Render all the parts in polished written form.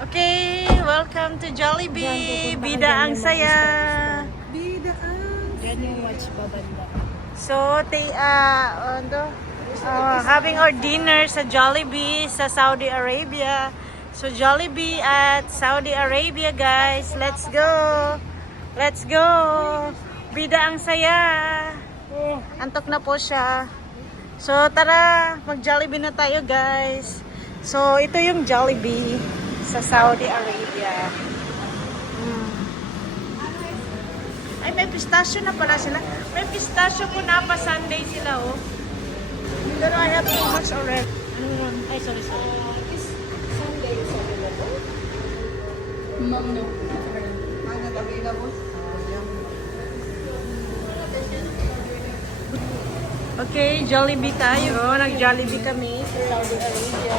Okay, welcome to Jollibee. Bida ang saya. Bida ang Yan yung watch babanda. So, having our dinner sa Jollibee sa Saudi Arabia. So, Jollibee at Saudi Arabia, guys. Let's go. Let's go. Bida ang saya. Antok na po siya. So, tara. Mag-Jollibee na tayo, guys. So, ito yung Jollibee sa Saudi Arabia. Ay, may pistachio na pala sila. May pistachio po na pa Sunday sila, oh. Pero I have too much already. Ano yun? Ay, sorry. Is Sunday is available? Ma'am, no. not available. Okay, Jollibee tayo. Nag-Jollibee kami sa Saudi Arabia.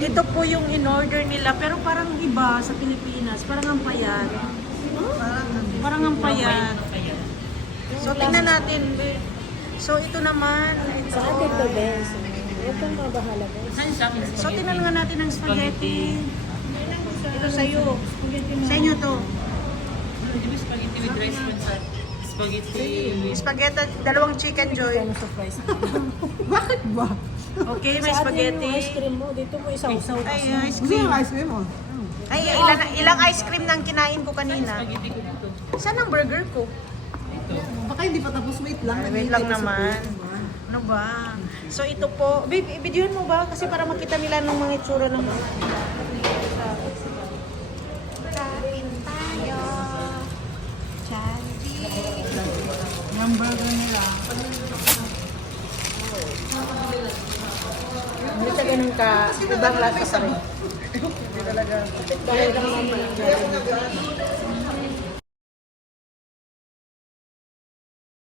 Ito po yung in-order nila, pero parang iba sa Pilipinas. Parang ang payat. Parang ang payat. So, tingnan natin. So, ito naman. Sa atin to, Bes. Huwag kang mabahala, Bes. So, tingnan nga natin ang spaghetti. Ito sa'yo. Sa inyo to. Spaghetti with rice pancit. Spaghetti with... Spaghetti, dalawang chicken joy. Ano surprise? Bakit ba? Okay, may Sa atin yung spaghetti. ice cream mo. Dito mo isaw-saw. Ay, ice Gusto cream. yung ice cream mo? Ay, ilang ice cream nang kinain ko kanina. Spaghetti ko dito. Saan ang burger ko? Baka hindi pa tapos. Wait lang. Ay, wait lang naman. Ano ba? So ito po, babe, i-videoin mo ba? Kasi para makita nila ng mga itsura ng kain tayo. Yung burger nila. Hindi siya ganun ka, ibang lasa pa rin. Hindi talaga. Dahil lang naman ng